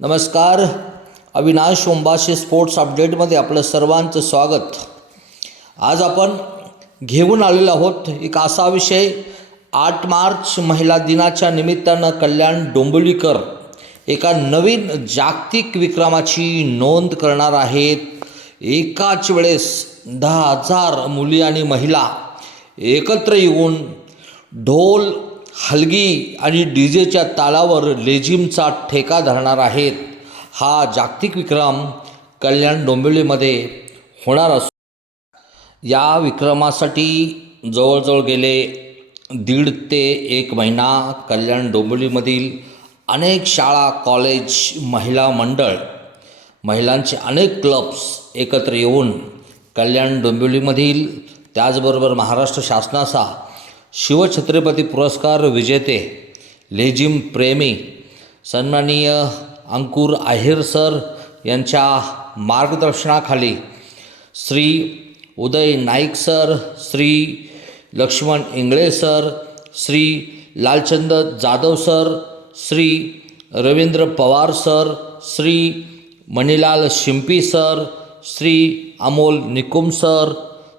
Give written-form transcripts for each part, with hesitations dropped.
नमस्कार. अविनाश ओंबाशे स्पोर्ट्स अपडेटमध्ये आपलं सर्वांचं स्वागत. आज आपण घेऊन आलेलो आहोत एक असा विषय. 8 मार्च महिला दिनाच्या निमित्तानं कल्याण डोंबिवलीकर एका नवीन जागतिक विक्रमाची नोंद करणार आहेत. एकाच वेळेस 10,000 मुली आणि महिला एकत्र येऊन ढोल, हलगी आणि डीजेच्या तालावर लेझिमचा ठेका धरणार आहेत. हा जागतिक विक्रम कल्याण डोंबिवलीमध्ये होणार असून या विक्रमासाठी जवळजवळ गेले 1.5 ते 1 महिना कल्याण डोंबिवलीमधील अनेक शाळा, कॉलेज, महिला मंडळ, महिलांचे अनेक क्लब्स एकत्र येऊन कल्याण डोंबिवलीमधील, त्याचबरोबर महाराष्ट्र शासनाचा शिवछत्रपती पुरस्कार विजेते, लेझिम प्रेमी सन्माननीय अंकुर आहेर सर यांच्या मार्गदर्शनाखाली Shri Uday Naik sir, Shri Laxman Ingale sir, Shri Lalchand Jadhav sir, Shri Ravindra Pawar sir, Shri Manilal Shimpi sir, Shri Amol Nikum sir,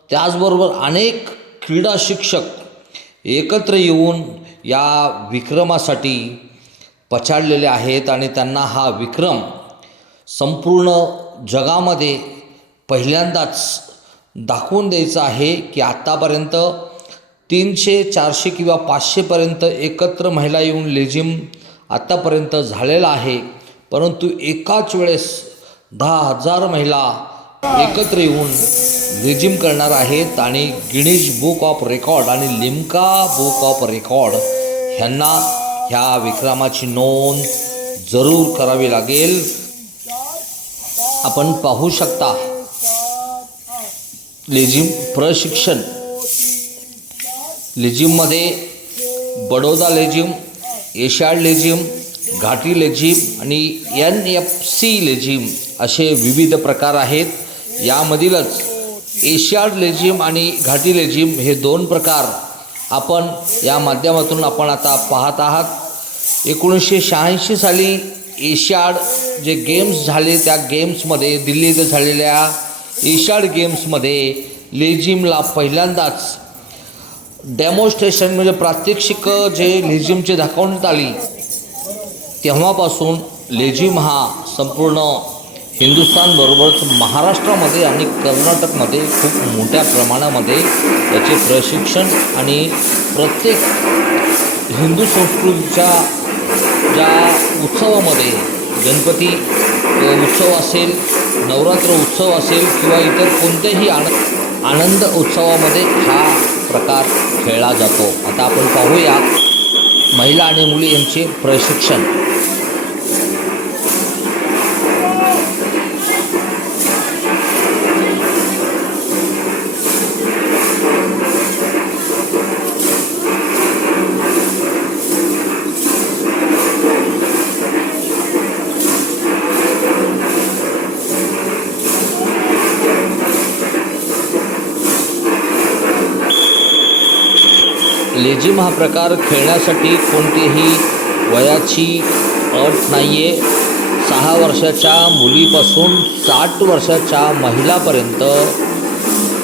त्याचबरोबर अनेक क्रीडा शिक्षक एकत्र येऊन या विक्रमासाठी पछाडलेले आहेत आणि त्यांना हा विक्रम संपूर्ण जगामध्ये पहिल्यांदाच दाखवून द्यायचा आहे की आत्तापर्यंत 300, 400 किंवा 500पर्यंत एकत्र महिला येऊन लेझिम आत्तापर्यंत झालेला आहे. परंतु एकाच वेळेस 10,000 महिला एकत्र येऊन लेझिम करणार आहेत आणि गिनीज बुक ऑफ रेकॉर्ड आणि लिम्का बुक ऑफ रेकॉर्ड ह्यांना ह्या विक्रमाची नोंद जरूर करावी लागेल. आपण पाहू शकता लेझिम प्रशिक्षण. लेझिममध्ये बडोदा लेझिम, एशियाड लेझिम, घाटी लेझिम आणि NFC लेझिम असे विविध प्रकार आहेत. यामधीलच एशियाड लेझिम आणि घाटी लेझिम हे 2 प्रकार आपण या माध्यमातून आपण आता पाहत आहात. 1986 साली एशियाड जे गेम्स झाले त्या गेम्समध्ये, दिल्ली इथं झालेल्या एशियाड गेम्समध्ये लेझिमला पहिल्यांदाच डेमॉन्स्ट्रेशन म्हणजे प्रात्यक्षिक जे लेझिमचे दाखवण्यात आली, तेव्हापासून लेझिम हा संपूर्ण हिंदुस्थानबरोबरच महाराष्ट्रामध्ये आणि कर्नाटकमध्ये खूप मोठ्या प्रमाणामध्ये याचे प्रशिक्षण आणि प्रत्येक हिंदू संस्कृतीच्या ज्या उत्सवामध्ये, गणपती उत्सव असेल, नवरात्र उत्सव असेल किंवा इतर कोणत्याही आनंद उत्सवामध्ये हा प्रकार खेळला जातो. आता आपण पाहूया महिला आणि मुली यांचे प्रशिक्षण. लेझिम हा प्रकार खेळण्यासाठी कोणतीही वयाची अट नाही आहे. 6 वर्षाच्या मुलीपासून 60 वर्षाच्या महिलापर्यंत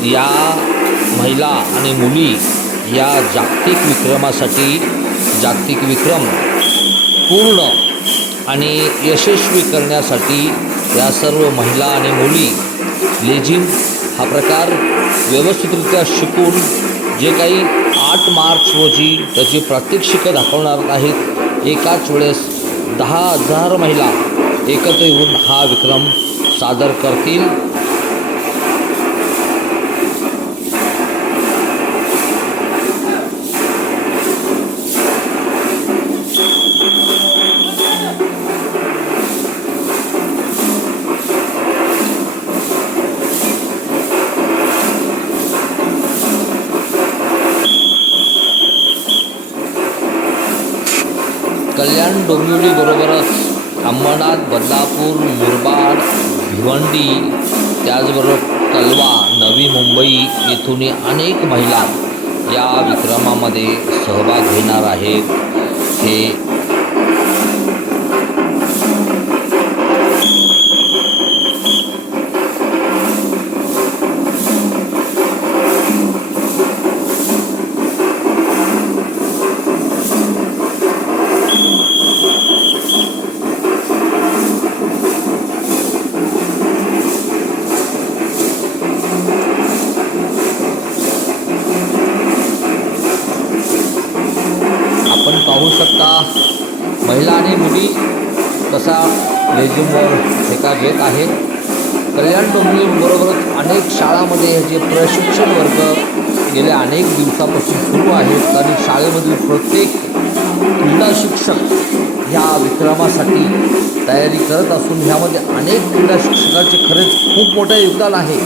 या महिला आणि मुली या जागतिक विक्रमासाठी, जागतिक विक्रम पूर्ण आणि यशस्वी करण्यासाठी या सर्व महिला आणि मुली लेझिम हा प्रकार व्यवस्थितरित्या शिकून जे काही 8 मार्च रोजी त्याची प्रात्यक्षिकं दाखवणार आहेत. एकाच वेळेस 10,000 महिला एकत्र येऊन हा विक्रम सादर करतील. कल्याण डोंबिवलीबरोबरच अंबरनाथ, बदलापूर, मुरबाड, भिवंडी, त्याचबरोबर कलवा, नवी मुंबई येथून अनेक महिला या विक्रमामध्ये सहभाग घेणार आहेत. हे पाहू शकता महिला आणि मुली कसा लेझिमवर ठेका घेत आहेत. कल्याण डोंबिवलीबरोबरच अनेक शाळांमध्ये ह्याचे प्रशिक्षण वर्ग गेल्या अनेक दिवसापासून सुरू आहेत आणि शाळेमधील प्रत्येक क्रीडा शिक्षक ह्या विक्रमासाठी तयारी करत असून ह्यामध्ये अनेक क्रीडा शिक्षकांचे खरेच खूप मोठे योगदान आहे.